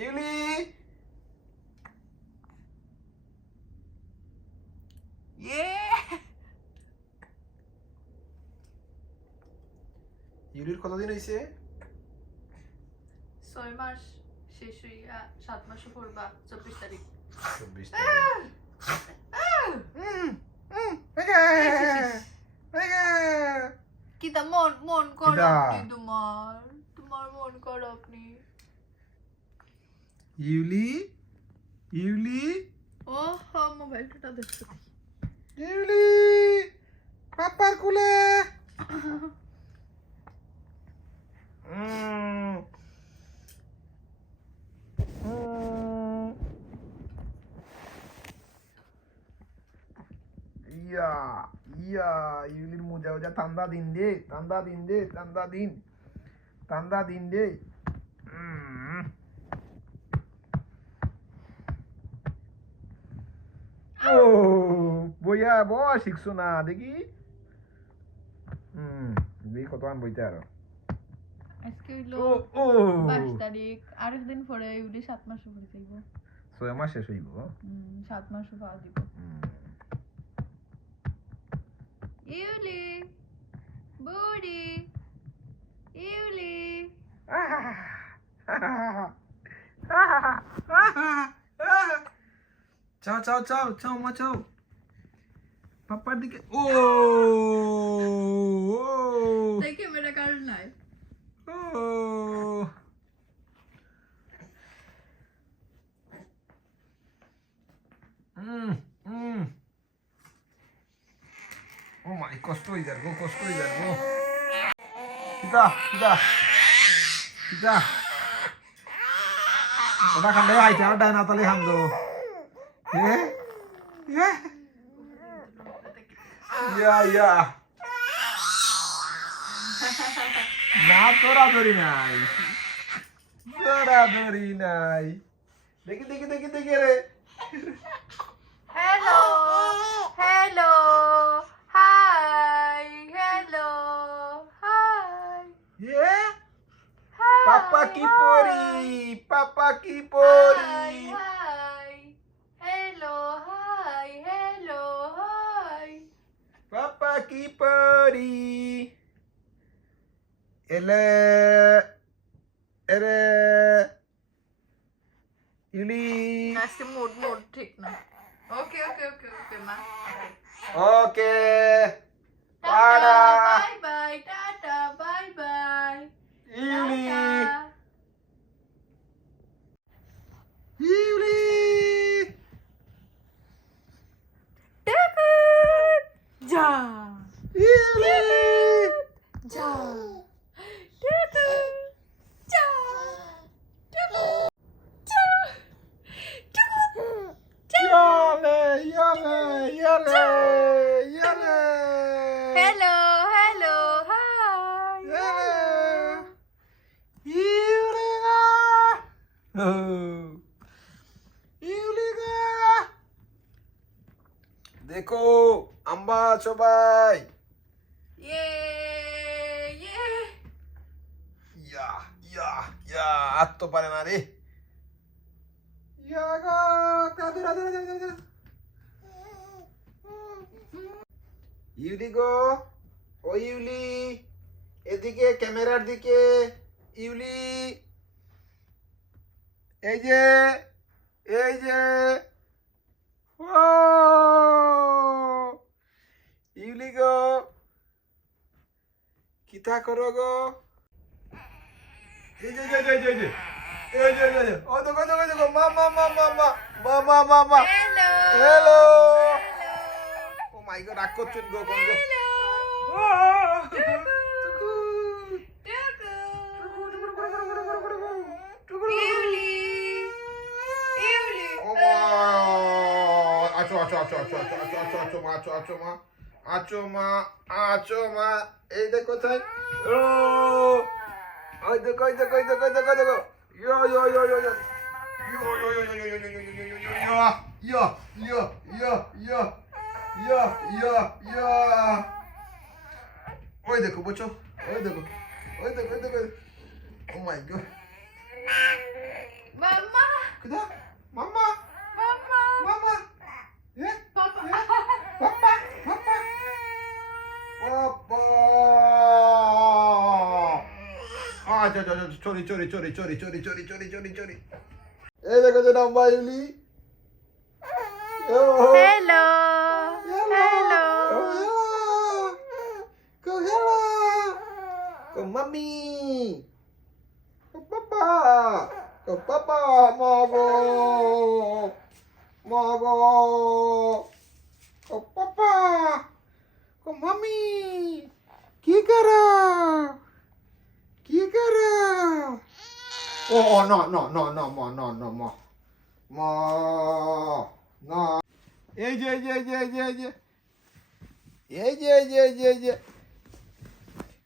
ইউলি ইয়ে ইউলির কতদিন হয়েছে? 6 মাস শেষ হইয়া 7 মাসে পড়বা 24 তারিখ। 24 কিতা মন মন করো কিতা? আপনি তোমার মন করো আপনি। ইউলি ইউলি ও হ্যাঁ মোবাইলটা দেখছো ইউলি পাপার কোলে। ইয়া ইয়া ইউলির মোজা ওজা ঠান্ডা দিন দে ঠান্ডা দিন দে ঠান্ডা দিন দে। ও বইয়া বয় শিখছো না দেখি। দেখি কত আন বইতে আরো। আজকে হইলো ও ও 22 তারিখ, আরেকদিন পরে ইউলি 7 মাস উপরে যাইব। 6 মাস শেষ হইব। 7 মাস পাওয়া দিব। ইউলি বুড়ি ইউলি চাও চাও চাও চাও মা চাও পাপার দিকে। ও তাই ক্যামেরা কারণ নাই। ও ও মাই কষ্ট হয়ে যার গো কষ্ট হয়ে যার গো। কিতা কিতা কিতা ওটা খান্ডে আইতে আর ডাইনা তালে খান দো। ইয়া না দৌড়াদৌড়ি নাই দৌড়াদৌড়ি নাই। দেখি দেখি দেখি দেখি রে। Hello hello hi hello hi পাপা কি পরি পাপা কি পরি। Hi hello hi hello hi পাপা কি পরি এলে এরে ইলি। আজকে মুড ঠিক না। ওকে ওকে ওকে ওকে মা okay tata tata bye bye tata bye bye ইউলি টাটা ইউলি যা ইউলি যা ইয়ালে ইয়ালে ইয়ালে ইয়ালে হ্যালো হ্যালো হাই ইয়ালে ইউলিগা ইউলিগা দেখো আমরা সবাই ইয়ে ইয়ে ইয়া ইয়া ইয়া আর তো পারে না রে। ইয়াগা দাদু দাদু দাদু ইউলি গো ও ইউলি এদিকে ক্যামেরার দিকে ইউলি এই যে ও ইউলি গো কিতা করো গো। এই যে ও দেখো মা হ্যালো হ্যালো ও মাই গড রাগ করছেন গো কোন গো। ইউলি ইউলি আছো মা এই দেখো কোথায়। ও ওই দেখো ইয়ো ওই দেখো বুঝছো ওই দেখো ও মাই গড মাম্মা আচ্ছা আচ্ছা চরি চরি চরি চরি চরি চরি চরি চরি চরি এই দেখো যে নাম্বা ইউলি Hello. Hello. Go hello. Go mommy. Go papa. Go papa. Mogo. Mogo. Go papa. Go mommy. কি করো কি করো ও no no no no mo no no mo mo no এই যে এই যে এই যে এই যে এই যে এই যে এই যে এই যে এই যে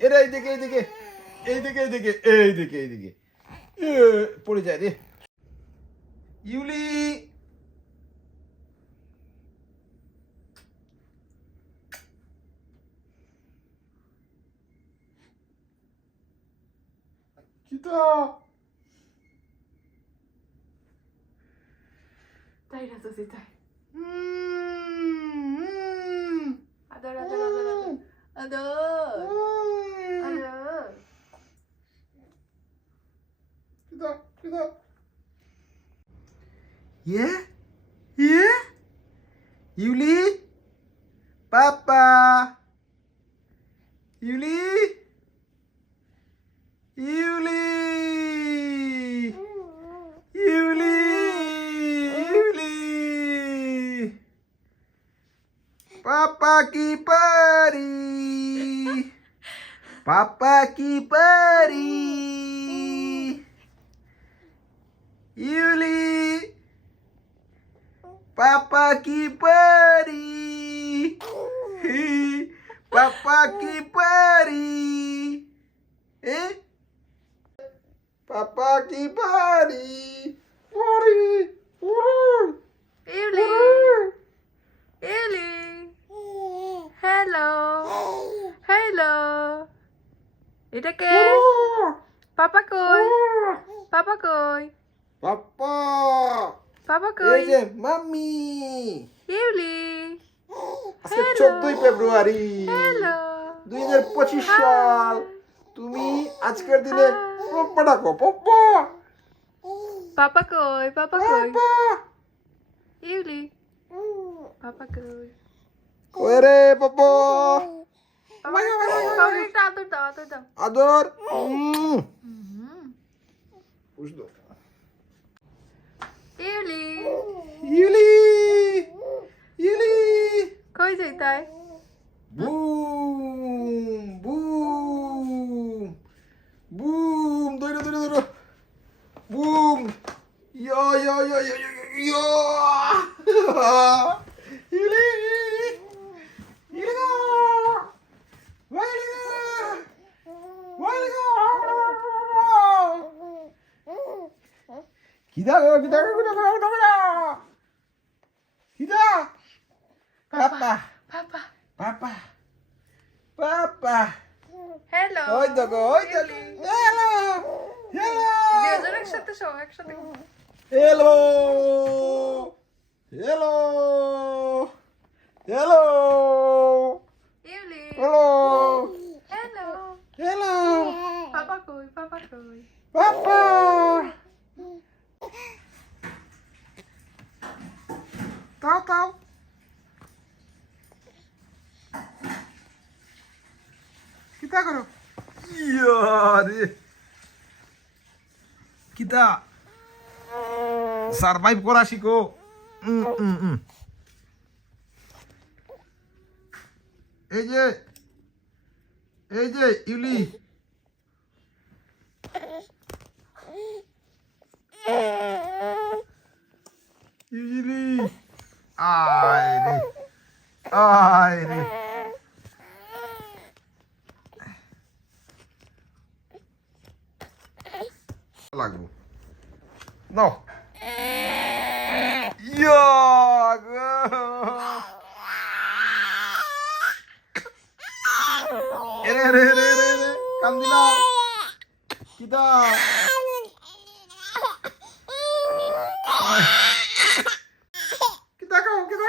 এরা এইদিকে এইদিকে এইদিকে এইদিকে এইদিকে এইদিকে পড়ে যায় রে ইউলি কিতা Dai, Susi, dai. Ador, ador, ador, ador. Ador. Ador. কিতা কিতা Yeah? Yeah? Yuli? Papa? Yuli? Yuli? Yuli? Yuli? Papa की परी Papa की परी Yuli? Papa की परी Papa की परी Papa की परी परी Ili. Ili. Hello. Hello. এটা কে? Papa koi. Papa koi. Papa Papa এই koi. যে মাম্মি Ili. আজকে Hello. 14ই ফেব্রুয়ারি Hello. 2025 সাল তুমি আজকের দিনে পপ্পা ডাকো পপ্পা Papa koi. Papa koi. পপ্পা Ili. Papa koi. কই রে পপ্পা Papa koi. Itu atur daw, atur daw. আদর পুষ দাও Ili. ইউলি ইউলি Koi যাই তাই? বুম বুম বুম ধরে ধরে ধরে বুম ইয়া ইয়া ইয়া ইয়া ইয়া ইউলি ইউলি ওয়াইলি ওয়াইলি 기다 기다 기다 পাপা Papa. পাপা পাপা Hello. ওই দেখো ওই দেখো হ্যালো হ্যালো দুজন একসাথে সব একসাথে hello hello hello Ili. Hello Hello. Hello Papa koi. Papa koi. পাপা তাও তাও কিতা করো ইয়ারে কিতা সারভাইভ করা শিখো এই যে ইউলি ইউলি আয় রে লাগবো নাও ইয়া এরে রে রে রে রে কান্দিলা কিদা কিদা কাও কিদা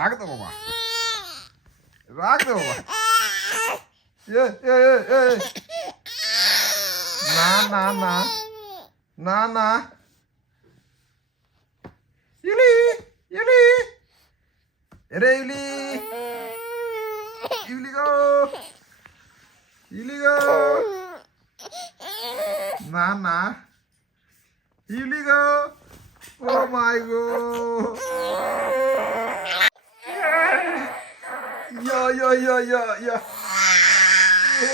রাখ দে বাবা, রাখ দে বাবা। এ এ এ এ না না না না না, ইউলি ইউলি, এরে ইউলি, ইউলি গো, ইউলি গো, না না, ইউলি গো, ও মাই গো, ইয়া ইয়া ইয়া ইয়া ইয়া, ও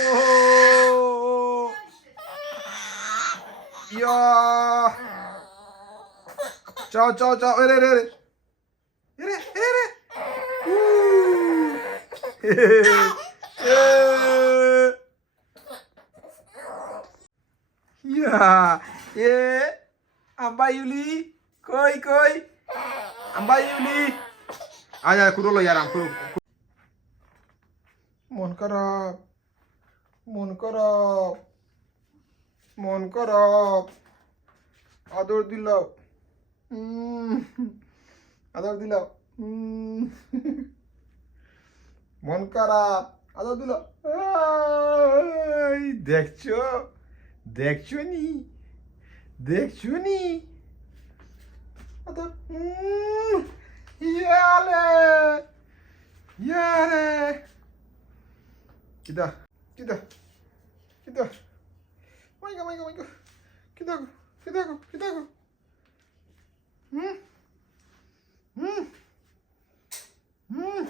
ইয়া, চাও চাও চাও, এরে এরে এরে এরে এরে, ইয়া এ আম্বা ইউলি, কই কই আম্বা ইউলি, আয় আয় কুরো লো ইয়ার আম কুরো। মন খারাপ, মন খারাপ, মন খারাপ, আদর দিলাও, আদর দিলাও, মন খারাপ, আদর দিলাও, দেখছো দেখছো নি, দেখছো নি, আদর, ইয়ালে ইয়ালে, কিদা কিদা কিদা, মাইগা মাইগা মাইগা, কিদা গো কিদা গো কিদা গো, হুম হুম হুম